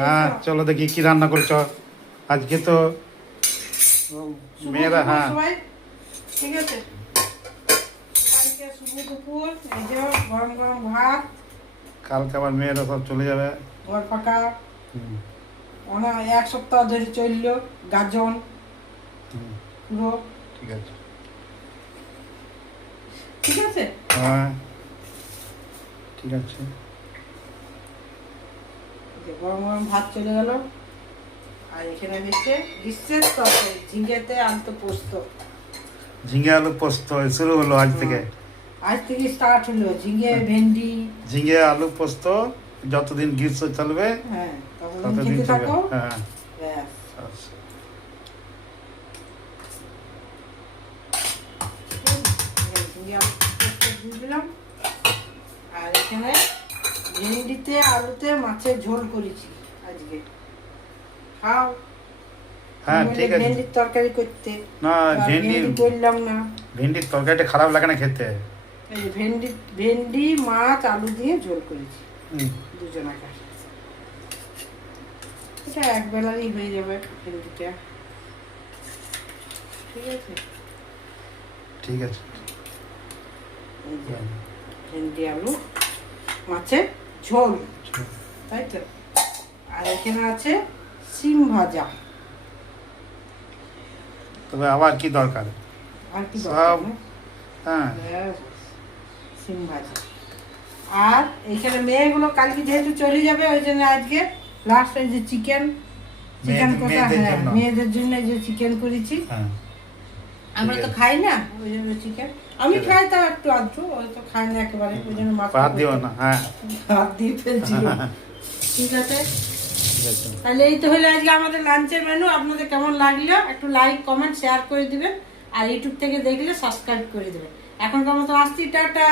হ্যাঁ চলো দেখি কি রান্না করছো আজকে তো মেয়েরা। হ্যাঁ ঠিক আছে, সবাইকে শুভ দুপুর। এই যে গরম গরম ভাত, কালকে আবার মেয়েরা সব চলে যাবে। ঘর ফাঁকা, অনেক এক সপ্তাহ ধরে চললো গাজন পুরো। ঠিক আছে, ঠিক আছে, হ্যাঁ ঠিক আছে। গরম গরম ভাত চলে গেল। আর এখানে দিচ্ছে গ্রীষ্মের তরকারি, ঝিঙ্গেতে আলু পোস্ত। ঝিঙে আলু পোস্ত শুরু হলো আজ থেকে। আজ থেকে স্টার্ট হলো ঝিঙ্গে ভেন্ডি। ঝিঙে আলু পোস্ত যতদিন গ্রীষ্ম চলবে হ্যাঁ, ততদিন ততদিন খেতে চলবে। থাকো। হ্যাঁ ব্যাস। আচ্ছা। ঝিঙ্গে আলু পোস্ত দিয়ে দিলাম। আর এখানে ভেন্ডিতে আলুতে মাছের ঝোল করেছি আজকে, খাও। হ্যাঁ ঠিক আছে। ভেন্ডির তরকারি করতে না ভেন্ডি করলাম না। ভেন্ডির তরকারিটা খারাপ লাগে না খেতে। এই যে ভেন্ডি মাছ আলু দিয়ে ঝোল করেছি দুজনাকার। এটা এক বেলারই হয়ে যাবে ভেন্ডিটা। ঠিক আছে, ঠিক আছে। এই যে ভেন্ডি আলু মাছের ঝোল, তাই তো। আর এখানে আছে সিম ভাজা। তবে আবার কি দরকার? আর কি সব দরকার না? হ্যাঁ ব্যাস, সিম ভাজা। আর এইখানে মেয়েগুলো কালকে যেহেতু চলে যাবে, ওই জন্য আজকে লাস্ট এই যে চিকেন কথা, মেয়েদের হ্যাঁ জন্য। মেয়েদের জন্য এই যে চিকেন করেছি। হ্যাঁ আমরা ঠিক তো আছে। খাই না, ওই জন্য চিকেন। আমি ঠিক আছে। খাই তা একটু আধটু, ওই তো খাই না একেবারে, ওই জন্য মাছ বাদ দিও না। হ্যাঁ ভাত দিয়ে ফেলছিল। ঠিক আছে, ঠিক আছে। তাহলে এই তো হলো আজকে আমাদের লাঞ্চের মেনু। আপনাদের কেমন লাগলো একটু লাইক কমেন্ট শেয়ার করে দিবেন, আর ইউটিউব থেকে দেখলে সাবস্ক্রাইব করে দেবেন। এখনকার মতো আসছি, টাটা।